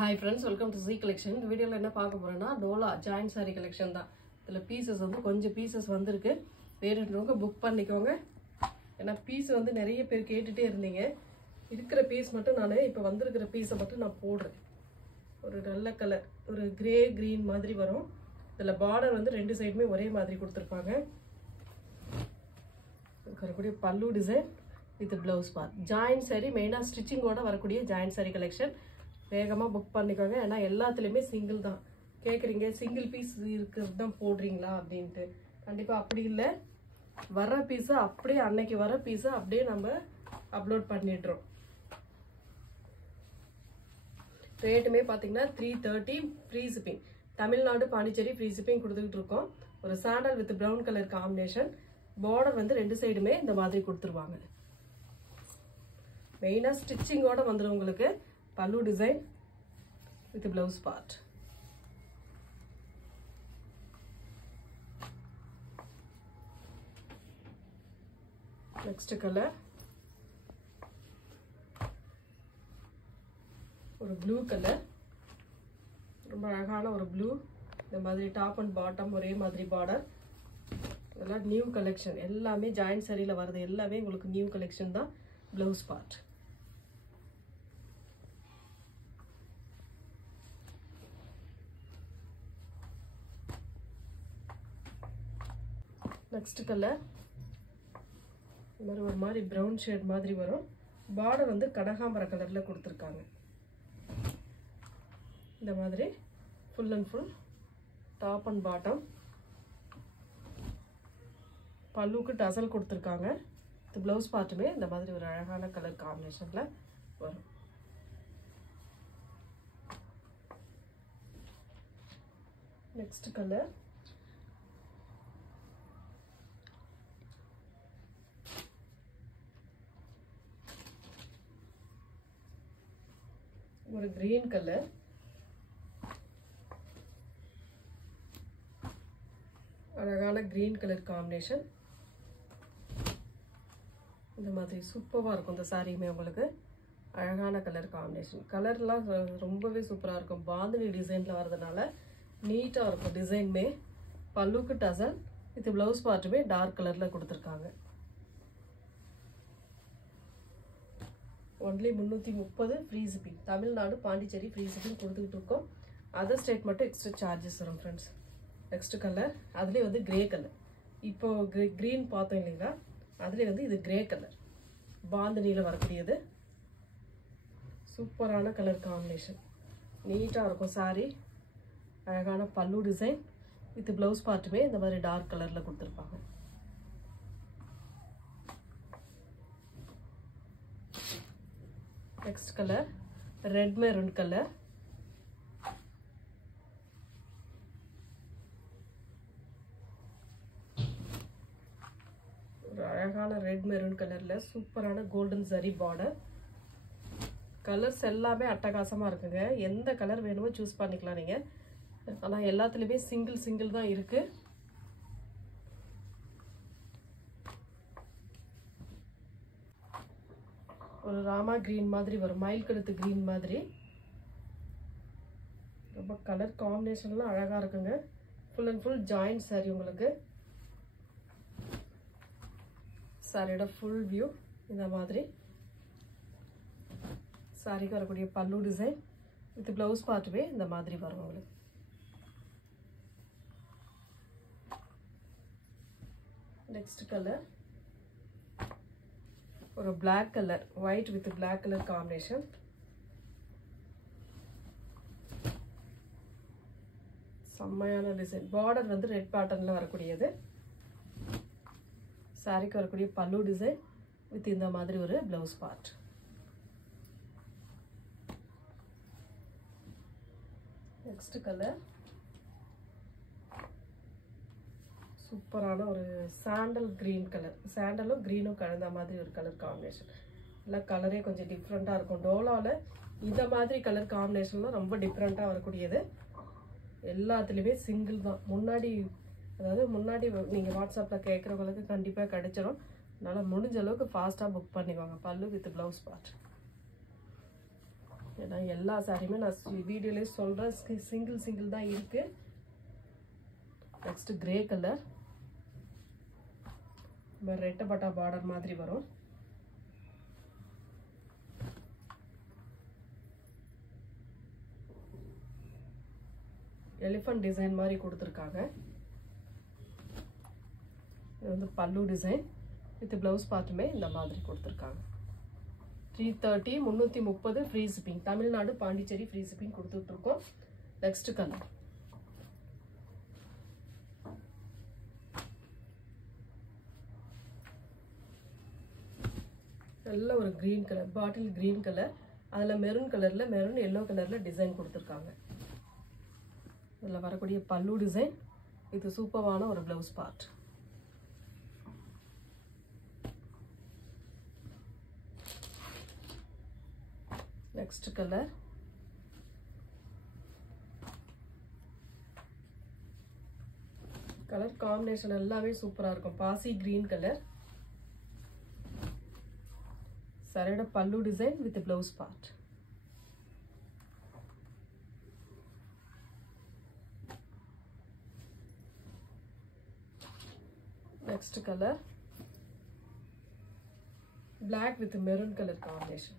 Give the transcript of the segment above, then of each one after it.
Hi friends, welcome to Z collection. இந்த வீடியோல என்ன பார்க்க போறோம்னா டோலா ஜாயிண்ட் saree collection தான். இதுல பீசஸ் வந்து கொஞ்சம் பீசஸ் வந்திருக்கு. வேணும்ன்றவங்க புக் பண்ணிக்கோங்க. ஏன்னா பீஸ் வந்து நிறைய பேர் கேட்டுட்டே இருந்தீங்க. இருக்கிற பீஸ் மட்டும் நான் இப்ப வந்திருக்கிற பீஸை மட்டும் நான் போடுறேன். ஒரு நல்ல கலர், ஒரு கிரே green மாதிரி வரும். இதுல border வந்து ரெண்டு சைடுமே ஒரே மாதிரி கொடுத்திருப்பாங்க. வரக்கூடிய பல்லு design with blouse part. Joint saree மெயினா ஸ்டிச்சிங்கோட வரக்கூடிய ஜாயிண்ட் saree collection. வேகமா புக் பண்ணிக்கோங்க. ஏன்னா எல்லாத்துலயுமே சிங்கிள் தான் கேக்குறீங்க, சிங்கிள் பீஸ் இருக்கிறது தான் போடுறீங்களா அப்படின்ட்டு. கண்டிப்பா அப்படி இல்லை, வர பீஸை அப்படியே அன்னைக்கு வர பீஸை அப்படியே நம்ம அப்லோட் பண்ணிடுறோம். ரேட்டுமே பார்த்தீங்கன்னா 330 free shipping. Tamil Nadu Pondicherry free shipping கொடுத்துக்கிட்டு இருக்கோம். ஒரு sandal with brown colour combination. Border வந்து ரெண்டு சைடுமே இந்த மாதிரி கொடுத்துருவாங்க. மெயினா ஸ்டிச்சிங்கோட வந்துடும் உங்களுக்கு. பல்லு design with blouse part. Next colour ஒரு ப்ளூ கலர், ரொம்ப அழகான ஒரு ப்ளூ. இந்த மாதிரி டாப் அண்ட் பாட்டம் ஒரே மாதிரி பார்டர். இதெல்லாம் நியூ கலெக்ஷன். எல்லாமே ஜாயிண்ட் சாரியில வருது, எல்லாமே உங்களுக்கு நியூ கலெக்ஷன் தான். Blouse part. நெக்ஸ்ட் கலர் ஒரு மாதிரி ப்ரௌன் ஷேட் மாதிரி வரும். பார்டர் வந்து கனகாம்பர கலர்ல கொடுத்துருக்காங்க. இந்த மாதிரி full and full top and bottom. பல்லுக்கு டசல் கொடுத்துருக்காங்க. இந்த பிளவுஸ் பார்ட்டுமே இந்த மாதிரி ஒரு அழகான கலர் காம்பினேஷன்ல வரும். நெக்ஸ்ட் கலர் ஒரு கிரீன் கலர். அழகான கிரீன் கலர் காம்பினேஷன். இந்த மாதிரி சூப்பராக இருக்கும் இந்த சாரியுமே உங்களுக்கு. அழகான கலர் காம்பினேஷன். கலர்லாம் ரொம்பவே சூப்பராக இருக்கும். பாந்தினி டிசைனில் வரதுனால நீட்டாக இருக்கும் டிசைனுமே. பல்லுக்கு டசல் வித் ப்ளவுஸ் பார்ட்டுமே டார்க் கலரில் கொடுத்துருக்காங்க. Only 330 free shipping. Tamil Nadu Pondicherry free shipping கொடுத்துக்கிட்டு இருக்கோம். அதர் ஸ்டேட் மட்டும் எக்ஸ்ட்ரா சார்ஜஸ் வரும் ஃப்ரெண்ட்ஸ். நெக்ஸ்ட் கலர் அதுலேயே வந்து கிரே கலர். இப்போ கிரீன் பார்த்தோம் இல்லைங்களா, அதுலேயே வந்து இது கிரே கலர் பாந்தினியில் வரக்கூடியது. சூப்பரான கலர் காம்பினேஷன். நீட்டாக இருக்கும் சாரி. அழகான பல்லு டிசைன் வித் ப்ளவுஸ் பார்ட்டுமே இந்த மாதிரி டார்க் கலரில் கொடுத்துருப்பாங்க. Next colour red maroon colour. ஒரு அழகான ரெட் மெரூன் கலர்ல சூப்பரான கோல்டன் ஜரி பார்டர். கலர்ஸ் எல்லாமே அட்டகாசமா இருக்குங்க. எந்த கலர் வேணுமோ சூஸ் பண்ணிக்கலாம் நீங்க. ஆனா எல்லாத்துலயுமே சிங்கிள் தான் இருக்கு. ஒரு ராமா கிரீன் மாதிரி வரும், மயில் கழுத்து கிரீன் மாதிரி. ரொம்ப கலர் காம்பினேஷன்லாம் அழகா இருக்குங்க. Full and full joint sorry உங்களுக்கு. சாரியோட ஃபுல் வியூ இந்த மாதிரி. சாரிக்கு வரக்கூடிய பல்லு டிசைன் வித் பிளவுஸ் பார்ட்டுமே இந்த மாதிரி வரும் உங்களுக்கு. நெக்ஸ்ட் கலர் ஒரு black colour, white with black colour combination. செம்மையான டிசைன். பார்டர் வந்து ரெட் பேட்டர்ன்ல வரக்கூடியது. சாரிக்கு வரக்கூடிய பல்லு டிசைன் வித் இந்த மாதிரி ஒரு பிளவுஸ் பார்ட். நெக்ஸ்ட் கலர் சூப்பரான ஒரு சாண்டல் கிரீன் கலர். சாண்டலும் கிரீனும் கலந்த மாதிரி ஒரு கலர் காம்பினேஷன். எல்லாம் கலரே கொஞ்சம் டிஃப்ரெண்டா இருக்கும். டோலால இந்த மாதிரி கலர் காம்பினேஷன்லாம் ரொம்ப டிஃப்ரெண்டா வரக்கூடியது. எல்லாத்துலயுமே சிங்கிள் தான். முன்னாடி நீங்க வாட்ஸ்அப்ல கேட்கறவங்களுக்கு கண்டிப்பா கிடைச்சிடும். அதனால முடிஞ்ச அளவுக்கு ஃபாஸ்டா புக் பண்ணிக்கோங்க. பல்லு வித் பிளவுஸ் பார்ட். ஏன்னா எல்லா சாரியுமே நான் வீடியோலேயே சொல்கிறேன், சிங்கிள் தான் இருக்குது. நெக்ஸ்ட் கிரே கலர், ரெட்டப்பட்டா பார்டர் மாதிரி வரும். எலிஃபண்ட் டிசைன் மாதிரி கொடுத்துருக்காங்க. இது வந்து பல்லு டிசைன் வித் ப்ளவுஸ் பார்ட்டுமே இந்த மாதிரி கொடுத்துருக்காங்க. 330 330 free shipping. Tamil Nadu Pondicherry free shipping கொடுத்துட்ருக்கோம். நெக்ஸ்ட் கலர் நல்ல ஒரு green colour, bottle green colour, அதில் மெரூன் கலரில் மெரூன் எல்லோ கலரில் டிசைன் கொடுத்துருக்காங்க. இதில் வரக்கூடிய பல்லு டிசைன் இது சூப்பரான ஒரு blouse part. Next colour combination எல்லாமே சூப்பராக இருக்கும். பாசி கிரீன் கலர், சாரியோட பல்லு design with blouse part. Next color black with maroon color combination.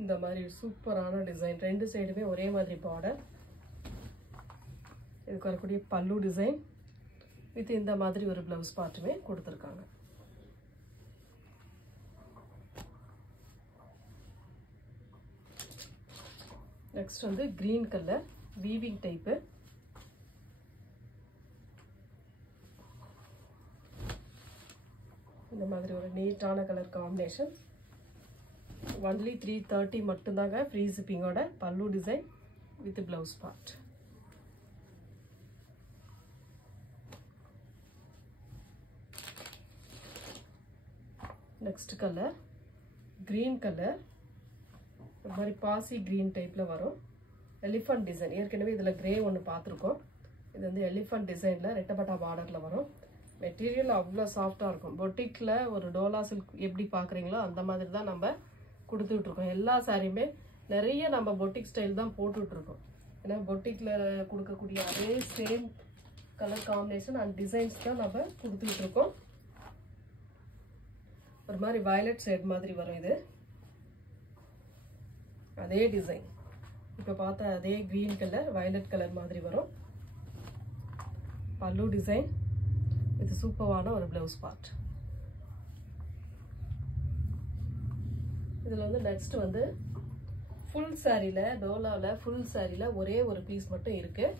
இந்த மாதிரி சூப்பரான டிசைன், ரெண்டு சைடுமே ஒரே மாதிரி பார்டர். இதுக்கு வரக்கூடிய பல்லு டிசைன் வித் இந்த மாதிரி ஒரு ப்ளவுஸ் பார்ட்டுமே கொடுத்துருக்காங்க. நெக்ஸ்ட் வந்து கிரீன் கலர் வீவிங் டைப்பு. இந்த மாதிரி ஒரு நீட்டான கலர் காம்பினேஷன். ஒன்லி 330 மட்டும்தாங்க ஃப்ரீ ஷிப்பிங்கோட. பல்லு design with blouse part. Next colour green colour, ஒரு மாதிரி பாசி கிரீன் டைப்பில் வரும். எலிஃபண்ட் டிசைன், ஏற்கனவே இதில் கிரே ஒன்று பார்த்துருக்கோம். இது வந்து எலிஃபண்ட் டிசைனில் ரெட்டப்பட்டா பார்டரில் வரும். மெட்டீரியல் அவ்வளோ சாஃப்டாக இருக்கும். பொட்டிக்கில் ஒரு டோலா சில்க் எப்படி பார்க்குறீங்களோ அந்த மாதிரி தான் நம்ம கொடுத்துட்ருக்கோம். எல்லா சாரியுமே நிறைய நம்ம பொட்டிக் ஸ்டைல் தான் போட்டுட்ருக்கோம். ஏன்னா பொட்டிக்கில் கொடுக்கக்கூடிய அதே same colour combination and designs தான் நம்ம கொடுத்துட்ருக்கோம். ஒரு மாதிரி வயலட் ஷேட் மாதிரி வரும். இது அதே டிசைன், இப்போ பார்த்தா அதே கிரீன் கலர் வயலட் கலர் மாதிரி வரும். பல்லு டிசைன் இது சூப்பரான ஒரு ப்ளவுஸ் பார்ட். இதில் வந்து நெக்ஸ்ட் வந்து ஃபுல் சாரியில், டோலாவில் ஃபுல் சாரியில் ஒரே ஒரு பீஸ் மட்டும் இருக்குது.